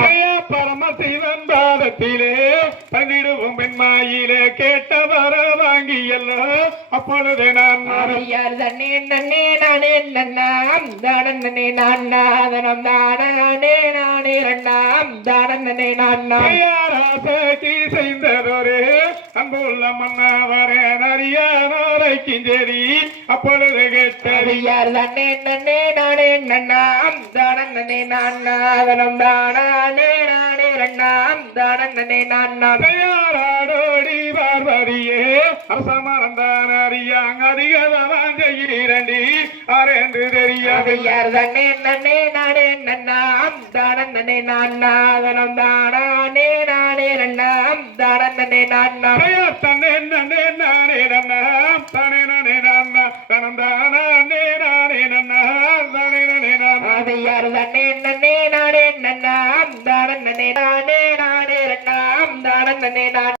ஐயா பரமசிவன் பாதத்திலே பங்கிடுவோம் பெண்மாயிலே கேட்ட வர வாங்கியல்லோ அப்பொழுது நான் யார் தன்னே நன்னே நானே நன்னாம் தானே நான் நாதனம். தானே நானே ரெண்டாம் தானே நான் நான் செய்ததொரு அன்புள்ள மன்னவரே நரியானோரைக்கும் சரி அப்பொழுது கேட்டது யார் தன்னே நன்னே நானே நன்னாம் தானே நான் நாதனம் தானே நானே ரெண்டாம் தானே நான் நான் தயாராடோடி பார்வதியே அரசமரந்தான் அறியாங்க அதிகதான் செய்கிறண்டி அரேன்று தெரியாது யார் தன்னே நன்னே நானே நன்னாம் தானே நான் நாதனம் தானே நானே ரெண்டாம் தானே நான் நான் தன்னே நன்னே நான் ஆதையார் தன்னே நன்னே நானே நன்னாம் தானே நானே நானே ரெண்டாம் தானே நான்